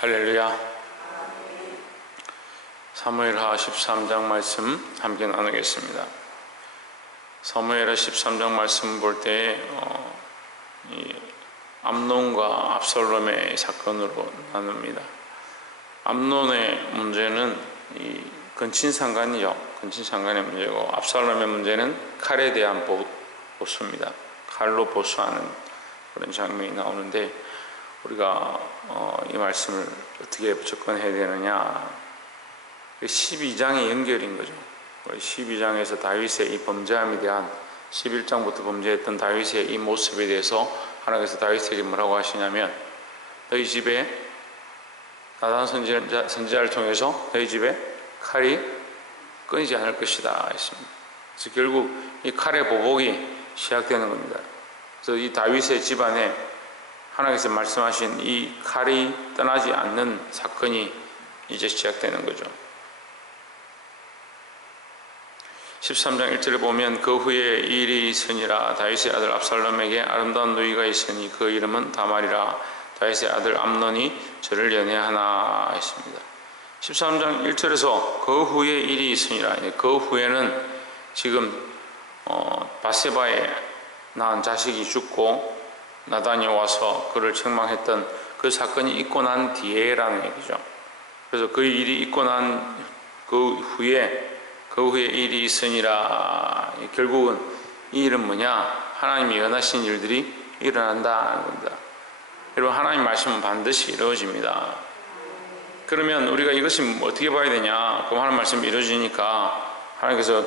할렐루야. 사무엘하 13장 말씀 함께 나누겠습니다. 사무엘하 13장 말씀 볼 때 암논과 압살롬의 사건으로 나눕니다. 암논의 문제는 이 근친상간이죠. 근친상간의 문제고, 압살롬의 문제는 칼에 대한 보수입니다. 칼로 보수하는 그런 장면이 나오는데, 우리가 이 말씀을 어떻게 접근해야 되느냐, 12장의 연결인 거죠. 12장에서 다윗의 이 범죄함에 대한, 11장부터 범죄했던 다윗의 이 모습에 대해서 하나님께서 다윗에게 뭐라고 하시냐면, 너희 집에 나단 선지자를 통해서 너희 집에 칼이 끊이지 않을 것이다 했습니다. 그래서 결국 이 칼의 보복이 시작되는 겁니다. 그래서 이 다윗의 집안에 하나님께서 말씀하신 이 칼이 떠나지 않는 사건이 이제 시작되는 거죠. 13장 1절에 보면, 그 후에 이 일이 있으니라. 다윗의 아들 압살롬에게 아름다운 누이가 있으니 그 이름은 다말이라. 다윗의 아들 암논이 저를 연애하나 했습니다. 13장 1절에서 그 후에 일이 있으니라. 그 후에는 지금 바세바에 낳은 자식이 죽고 나단이 와서 그를 책망했던 그 사건이 있고 난 뒤에라는 얘기죠. 그래서 그 일이 있고 난 그 후에 일이 있으니라. 결국은 이 일은 뭐냐? 하나님이 연하신 일들이 일어난다는 겁니다. 여러분, 하나님 말씀은 반드시 이루어집니다. 그러면 우리가 이것이 어떻게 봐야 되냐? 그럼 하나님 말씀이 이루어지니까 하나님께서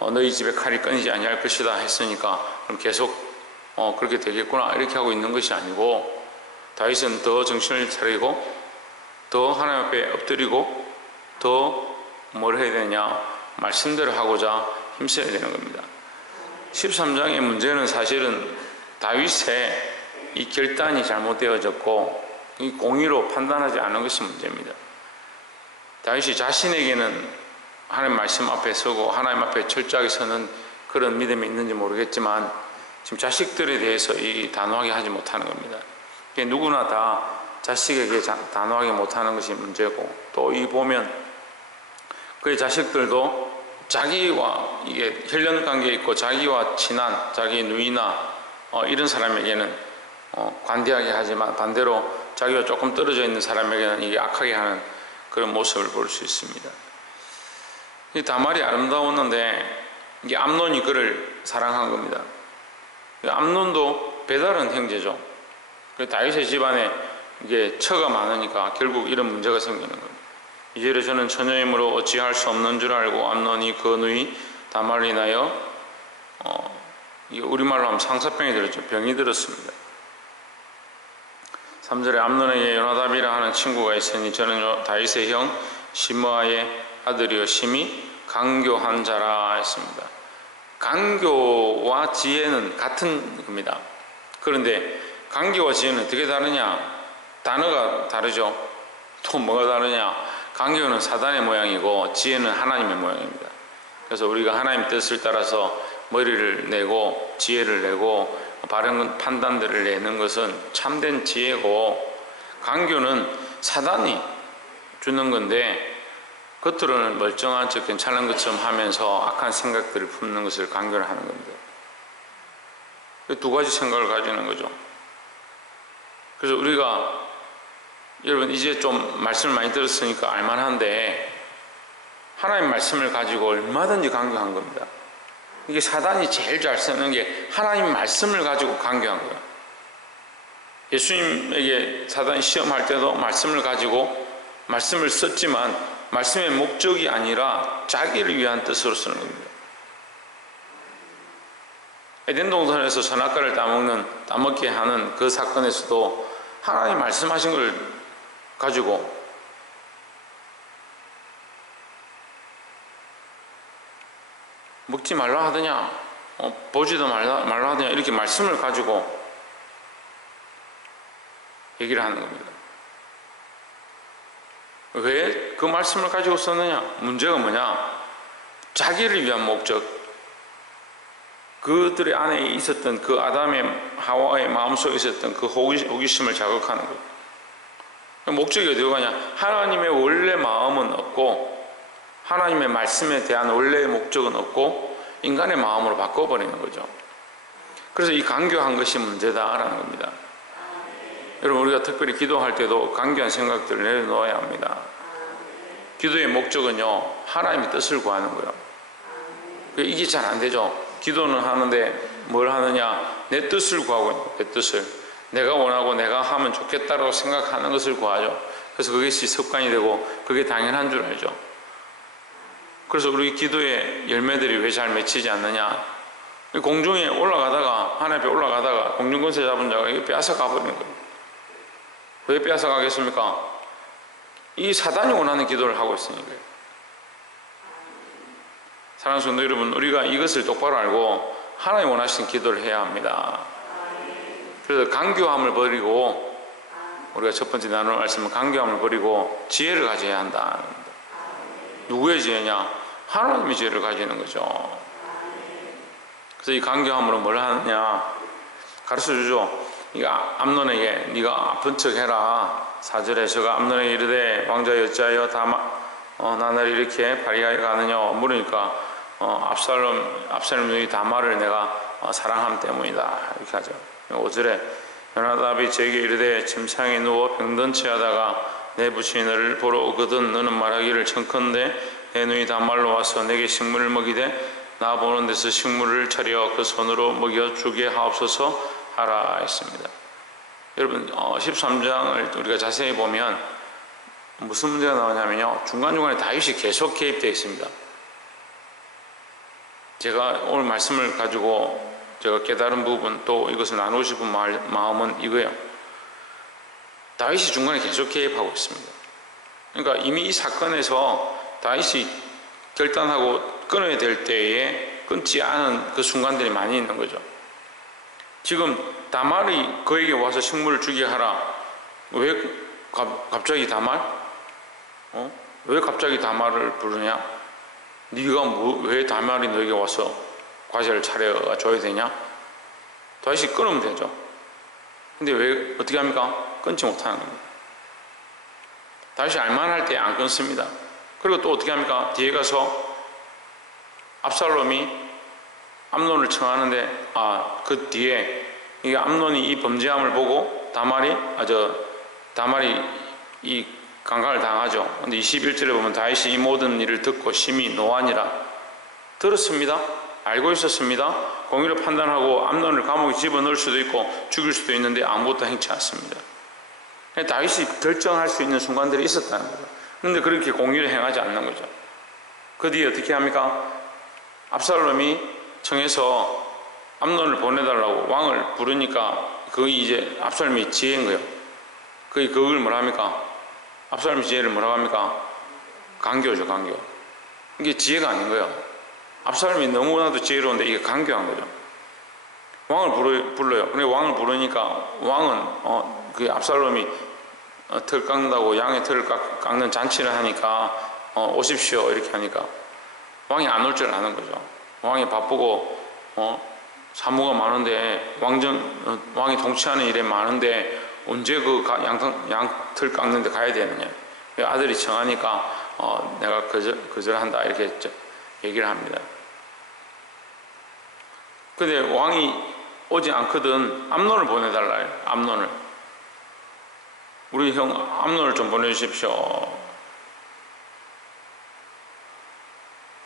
너희 집에 칼이 끊이지 아니할 것이다 했으니까 그럼 계속 그렇게 되겠구나 이렇게 하고 있는 것이 아니고, 다윗은 더 정신을 차리고 더 하나님 앞에 엎드리고 더 뭘 해야 되느냐? 말씀대로 하고자 힘써야 되는 겁니다. 13장의 문제는 사실은 다윗의 이 결단이 잘못되어졌고 이 공의로 판단하지 않은 것이 문제입니다. 다윗이 자신에게는 하나님 말씀 앞에 서고 하나님 앞에 철저하게 서는 그런 믿음이 있는지 모르겠지만, 지금 자식들에 대해서 이 단호하게 하지 못하는 겁니다. 누구나 다 자식에게 단호하게 못하는 것이 문제고, 또 이 보면 그의 자식들도 자기와 이게 혈연 관계에 있고 자기와 친한 자기 누이나 이런 사람에게는 관대하게 하지만, 반대로 자기와 조금 떨어져 있는 사람에게는 이게 악하게 하는 그런 모습을 볼 수 있습니다. 이 다말이 아름다웠는데 이게 암논이 그를 사랑한 겁니다. 암논도 배다른 형제죠. 다윗의 집안에 이게 처가 많으니까 결국 이런 문제가 생기는 겁니다. 이제를 저는 처녀이므로 어찌할 수 없는 줄 알고 암논이 그 누이 다말을 인하여 우리말로 하면 상사병이 들었죠. 병이 들었습니다. 3절에 암논에게 요나답이라 하는 친구가 있으니 저는 다윗의 형 시므아의 아들이요 심히 강교한 자라 했습니다. 강교와 지혜는 같은 겁니다. 그런데 강교와 지혜는 어떻게 다르냐? 단어가 다르죠. 또 뭐가 다르냐? 강교는 사단의 모양이고 지혜는 하나님의 모양입니다. 그래서 우리가 하나님 뜻을 따라서 머리를 내고 지혜를 내고 바른 판단들을 내는 것은 참된 지혜고, 강교는 사단이 주는 건데 겉으로는 멀쩡한 척 괜찮은 것처럼 하면서 악한 생각들을 품는 것을 강교를 하는 겁니다. 두 가지 생각을 가지는 거죠. 그래서 우리가, 여러분 이제 좀 말씀을 많이 들었으니까 알만한데, 하나님 말씀을 가지고 얼마든지 강교한 겁니다. 이게 사단이 제일 잘 쓰는 게 하나님 말씀을 가지고 강교한 거예요. 예수님에게 사단이 시험할 때도 말씀을 가지고 말씀을 썼지만 말씀의 목적이 아니라 자기를 위한 뜻으로 쓰는 겁니다. 에덴 동산에서 선악과를 따먹게 하는 그 사건에서도 하나님 말씀하신 걸 가지고 먹지 말라 하더냐, 보지도 말라 하더냐, 이렇게 말씀을 가지고 얘기를 하는 겁니다. 왜 그 말씀을 가지고 썼느냐? 문제가 뭐냐? 자기를 위한 목적, 그들의 안에 있었던 그 아담의 하와의 마음속에 있었던 그 호기심을 자극하는 거예요. 목적이 어디로 가냐? 하나님의 원래 마음은 없고 하나님의 말씀에 대한 원래의 목적은 없고 인간의 마음으로 바꿔버리는 거죠. 그래서 이 강교한 것이 문제다라는 겁니다. 여러분, 우리가 특별히 기도할 때도 강교한 생각들을 내려놓아야 합니다. 기도의 목적은요, 하나님의 뜻을 구하는 거예요. 이게 잘 안 되죠. 기도는 하는데 뭘 하느냐? 내 뜻을 구하고 있는 거예요. 내 뜻을. 내가 원하고 내가 하면 좋겠다라고 생각하는 것을 구하죠. 그래서 그것이 습관이 되고 그게 당연한 줄 알죠. 그래서 우리 기도의 열매들이 왜 잘 맺히지 않느냐? 공중에 올라가다가, 하나님 앞에 올라가다가 공중권세 잡은 자가 이거 빼앗아 가버리는 거예요. 왜 빼앗아 가겠습니까? 이 사단이 원하는 기도를 하고 있으니까요. 사랑하는 성도 여러분, 우리가 이것을 똑바로 알고 하나님 원하시는 기도를 해야 합니다. 그래서 강교함을 버리고, 우리가 첫 번째 나눌 말씀은 강교함을 버리고 지혜를 가져야 한다. 누구의 지혜냐? 하나님의 지혜를 가지는 거죠. 그래서 이 강교함으로 뭘 하느냐? 가르쳐주죠. 네가 암논에게 네가 아픈 척 해라. 4절에 저가 암논에게 이르되 왕자여 어찌하여 나날 이렇게 발휘하여 가느냐 물으니까 압살롬 누이 다말을 내가 사랑함 때문이다 이렇게 하죠. 5절에 요나답이 저에게 이르되 침상에 누워 병든 체하다가 내 부친이 너를 보러 오거든 너는 말하기를 청컨대 내 누이 다말로 와서 내게 식물을 먹이되 나 보는 데서 식물을 차려 그 손으로 먹여 주게 하옵소서 하라 했습니다. 여러분 13장을 우리가 자세히 보면 무슨 문제가 나오냐면요, 중간중간에 다윗이 계속 개입되어 있습니다. 제가 오늘 말씀을 가지고 제가 깨달은 부분, 또 이것을 나누고 싶은 마음은 이거예요. 다윗이 중간에 계속 개입하고 있습니다. 그러니까 이미 이 사건에서 다윗이 결단하고 끊어야 될 때에 끊지 않은 그 순간들이 많이 있는 거죠. 지금 다말이 그에게 와서 식물을 주게 하라. 왜 갑자기 다말? 왜 갑자기 다말을 부르냐? 네가 왜 다말이 너에게 와서 과자를 차려줘야 되냐? 다시 끊으면 되죠. 근데 왜 어떻게 합니까? 끊지 못하는 겁니다. 다시 알만할 때 안 끊습니다. 그리고 또 어떻게 합니까? 뒤에 가서 압살롬이 암논을 청하는데 그 뒤에 이게 암논이 이 범죄함을 보고 다말이 이 강간을 당하죠. 근데 21절에 보면 다윗이 이 모든 일을 듣고 심히 노하니라. 들었습니다. 알고 있었습니다. 공의로 판단하고 암논을 감옥에 집어넣을 수도 있고 죽일 수도 있는데 아무것도 행치 않습니다. 다윗이 결정할 수 있는 순간들이 있었다는 거죠. 그런데 그렇게 공의를 행하지 않는 거죠. 그 뒤에 어떻게 합니까? 압살롬이 청해서 암논을 보내달라고 왕을 부르니까 그게 이제 압살롬이 지혜인 거예요. 그걸 뭐라 합니까? 압살롬 지혜를 뭐라고 합니까? 강교죠, 강교. 이게 지혜가 아닌 거예요. 압살롬이 너무나도 지혜로운데 이게 강교한 거죠. 왕을 불러요. 근데 왕을 부르니까 왕은 그 압살롬이 털 깎는다고 양의 털을 깎는 잔치를 하니까 오십시오 이렇게 하니까 왕이 안 올 줄 아는 거죠. 왕이 바쁘고 사무가 많은데 왕이 통치하는 일에 많은데 언제 그 양털 깎는 데 가야 되느냐. 아들이 청하니까 내가 거절한다 이렇게 얘기를 합니다. 근데 왕이 오지 않거든 암논을 보내달라 해요. 암논을. 우리 형 암논을 좀 보내주십시오.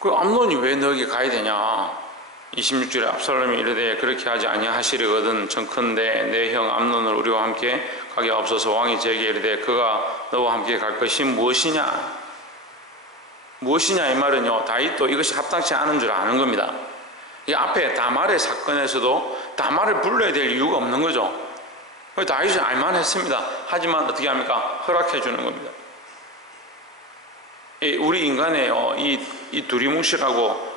그 암논이 왜 너에게 가야 되냐. 26절에 압살롬이 이르되 그렇게 하지 아니하시려거든 청컨대 내 형 암논을 우리와 함께 가게 없어서 왕이 저에게 이르되 그가 너와 함께 갈 것이 무엇이냐. 무엇이냐 이 말은요, 다윗도 이것이 합당치 않은 줄 아는 겁니다. 이 앞에 다말의 사건에서도 다말을 불러야 될 이유가 없는 거죠. 다윗이 알만했습니다. 하지만 어떻게 합니까? 허락해 주는 겁니다. 우리 인간의 이 두리뭉실하고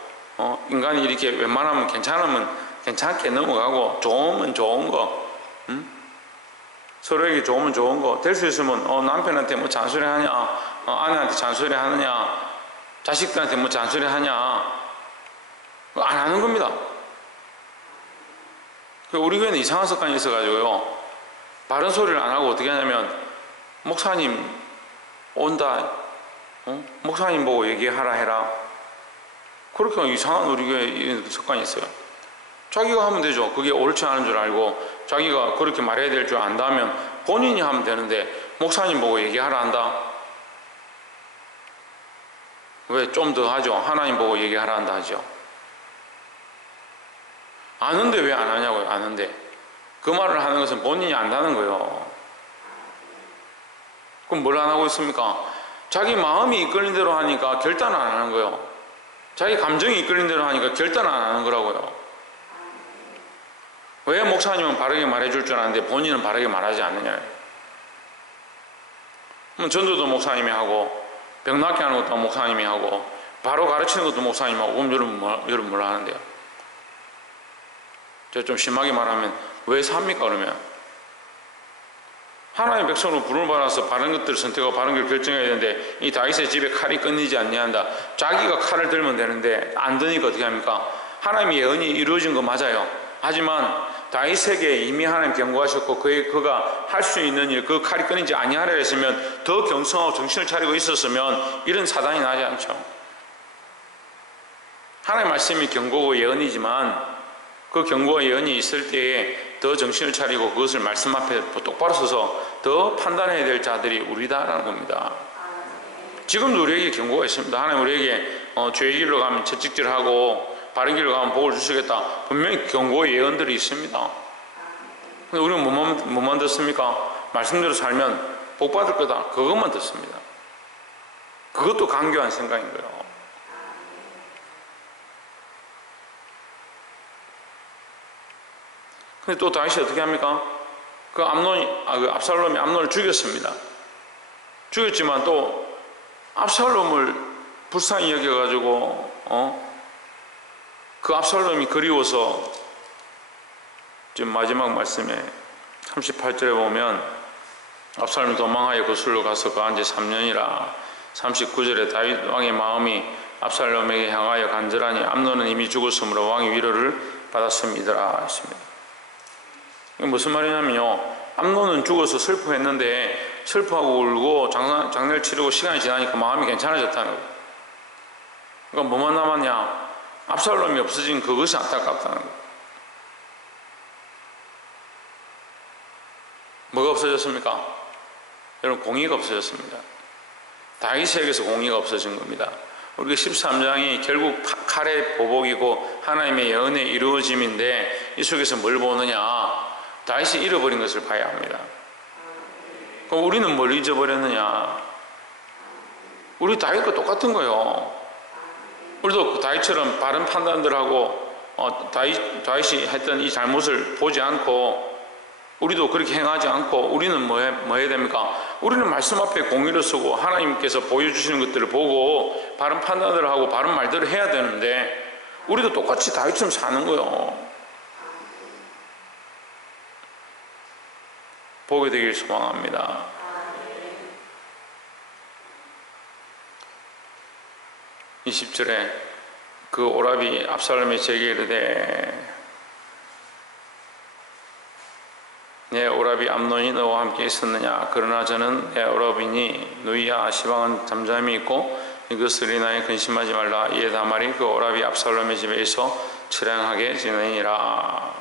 인간이 이렇게 웬만하면 괜찮으면 괜찮게 넘어가고 좋으면 좋은 거, 서로에게 좋으면 좋은 거, 될 수 있으면 남편한테 뭐 잔소리 하냐, 아내한테 잔소리 하느냐, 자식들한테 뭐 잔소리 하냐, 안 하는 겁니다. 우리 교회는 이상한 습관이 있어가지고요, 바른 소리를 안 하고 어떻게 하냐면 목사님 온다, 목사님 보고 얘기하라 해라. 그렇게 이상한 우리 교회에 습관이 있어요. 자기가 하면 되죠. 그게 옳지 않은 줄 알고 자기가 그렇게 말해야 될 줄 안다면 본인이 하면 되는데 목사님 보고 얘기하라 한다. 왜? 좀 더 하죠. 하나님 보고 얘기하라 한다 하죠. 아는데 왜 안 하냐고요. 아는데 그 말을 하는 것은 본인이 안다는 거예요. 그럼 뭘 안 하고 있습니까? 자기 마음이 이끌린 대로 하니까 결단을 안 하는 거예요. 자기 감정이 이끌린 대로 하니까 결단을 안 하는 거라고요. 왜 목사님은 바르게 말해줄 줄 아는데 본인은 바르게 말하지 않느냐. 그럼 전도도 목사님이 하고 병 낫게 하는 것도 목사님이 하고 바로 가르치는 것도 목사님이 하고 그럼 여러분 뭘 하는데요? 제가 좀 심하게 말하면 왜 삽니까 그러면? 하나님의 백성으로 부름을 받아서 바른 것들을 선택하고 바른 걸 결정해야 되는데 이 다윗의 집에 칼이 끊이지 않냐 한다. 자기가 칼을 들면 되는데 안 드니까 어떻게 합니까? 하나님의 예언이 이루어진 거 맞아요. 하지만 다윗에게 이미 하나님 경고하셨고 그가 할 수 있는 일, 그 칼이 끊이지 아니하려 했으면 더 경성하고 정신을 차리고 있었으면 이런 사단이 나지 않죠. 하나님의 말씀이 경고고 예언이지만 그 경고와 예언이 있을 때에 더 정신을 차리고 그것을 말씀 앞에 똑바로 서서 더 판단해야 될 자들이 우리다라는 겁니다. 지금도 우리에게 경고가 있습니다. 하나님 우리에게 죄의 길로 가면 채찍질하고 바른 길로 가면 복을 주시겠다. 분명히 경고의 예언들이 있습니다. 근데 우리는 뭐만 듣습니까? 말씀대로 살면 복 받을 거다. 그것만 듣습니다. 그것도 강교한 생각인 거예요. 근데 또 다윗이 어떻게 합니까? 그 압살롬이 암논을 죽였습니다. 죽였지만 또 압살롬을 불쌍히 여겨가지고 그 압살롬이 그리워서 지금 마지막 말씀에 38절에 보면 압살롬이 도망하여 거슬러 가서 거한 지 3년이라 39절에 다윗 왕의 마음이 압살롬에게 향하여 간절하니 암논은 이미 죽었으므로 왕이 위로를 받았음이더라 했습니다. 이게 무슨 말이냐면요, 암논은 죽어서 슬퍼했는데 슬퍼하고 울고 장례를 치르고 시간이 지나니까 마음이 괜찮아졌다는 거예요. 그러니까 뭐만 남았냐? 압살롬이 없어진 그것이 안타깝다는 거예요. 뭐가 없어졌습니까? 여러분, 공의가 없어졌습니다. 다윗에게서 공의가 없어진 겁니다. 우리가 13장이 결국 칼의 보복이고 하나님의 예언의 이루어짐인데 이 속에서 뭘 보느냐? 다윗이 잃어버린 것을 봐야 합니다. 그럼 우리는 뭘 잊어버렸느냐? 우리 다윗과 똑같은 거예요. 우리도 다윗처럼 바른 판단들하고 다윗이 했던 이 잘못을 보지 않고 우리도 그렇게 행하지 않고 우리는 뭐 해야 됩니까? 우리는 말씀 앞에 공의를 쓰고 하나님께서 보여주시는 것들을 보고 바른 판단을 하고 바른 말들을 해야 되는데 우리도 똑같이 다윗처럼 사는 거예요. 보게 되길 소망합니다. 이 10절에 그 오라비 압살롬이 제게 이르되 내 오라비 암논이 너와 함께 있었느냐? 그러나 저는 내 오라비니 누이야 시방은 잠잠히 있고 이것을 인하여 근심하지 말라. 이에 다말이 그 오라비 압살롬의 집에 있어 처량하게 지내니라.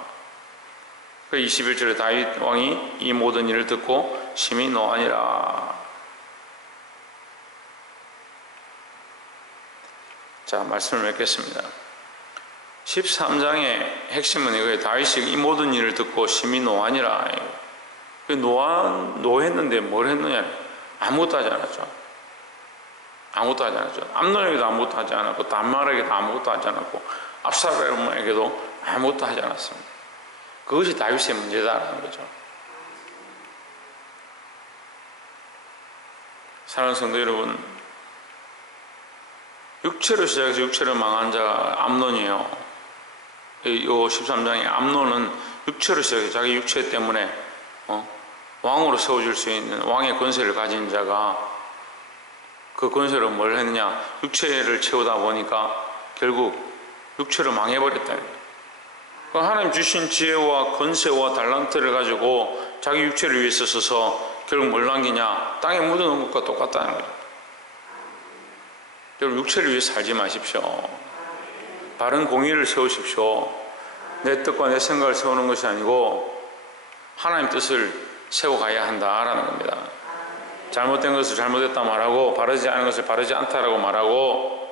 그 21절에 다윗 왕이 이 모든 일을 듣고 심히 노하니라. 자, 말씀을 맺겠습니다. 13장의 핵심은 이거예요. 다윗이 이 모든 일을 듣고 심히 노하니라. 노했는데 뭘 했느냐? 아무것도 하지 않았죠. 아무것도 하지 않았죠. 암논에게도 아무것도 하지 않았고 다말에게도 아무것도 하지 않았고 압살롬에게도 아무것도 하지 않았습니다. 그것이 다윗의 문제다라는 거죠. 사랑하는 성도 여러분, 육체로 시작해서 육체로 망한 자가 암논이에요. 이 13장에 암논은 육체로 시작해서 자기 육체 때문에 왕으로 세워질 수 있는 왕의 권세를 가진 자가 그 권세로 뭘 했느냐? 육체를 채우다 보니까 결국 육체로 망해버렸다는 거예요. 하나님 주신 지혜와 권세와 달란트를 가지고 자기 육체를 위해서 써서 결국 뭘 남기냐? 땅에 묻어놓은 것과 똑같다는 거죠. 여러분, 육체를 위해 살지 마십시오. 바른 공의를 세우십시오. 내 뜻과 내 생각을 세우는 것이 아니고 하나님 뜻을 세워가야 한다라는 겁니다. 잘못된 것을 잘못했다 말하고 바르지 않은 것을 바르지 않다라고 말하고,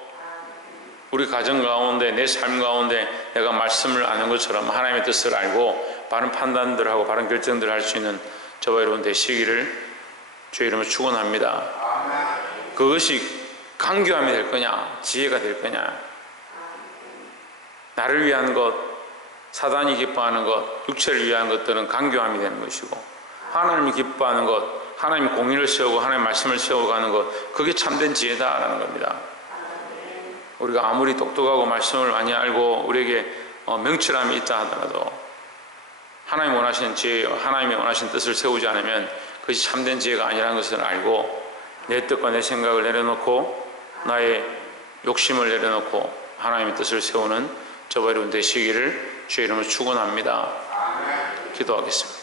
우리 가정 가운데 내 삶 가운데 내가 말씀을 아는 것처럼 하나님의 뜻을 알고 바른 판단들을 하고 바른 결정들을 할 수 있는 저와 여러분 되시기를 주의 이름으로 축원합니다. 그것이 강교함이 될 거냐, 지혜가 될 거냐, 나를 위한 것, 사단이 기뻐하는 것, 육체를 위한 것들은 강교함이 되는 것이고, 하나님이 기뻐하는 것, 하나님 공의를 세우고 하나님 말씀을 세워가는 것, 그게 참된 지혜다라는 겁니다. 우리가 아무리 똑똑하고 말씀을 많이 알고 우리에게 명철함이 있다 하더라도 하나님 원하시는 지혜, 하나님이 원하시는 뜻을 세우지 않으면 그것이 참된 지혜가 아니라는 것을 알고, 내 뜻과 내 생각을 내려놓고 나의 욕심을 내려놓고 하나님의 뜻을 세우는 저와 여러분 되시기를 주의 이름으로 축원합니다. 기도하겠습니다.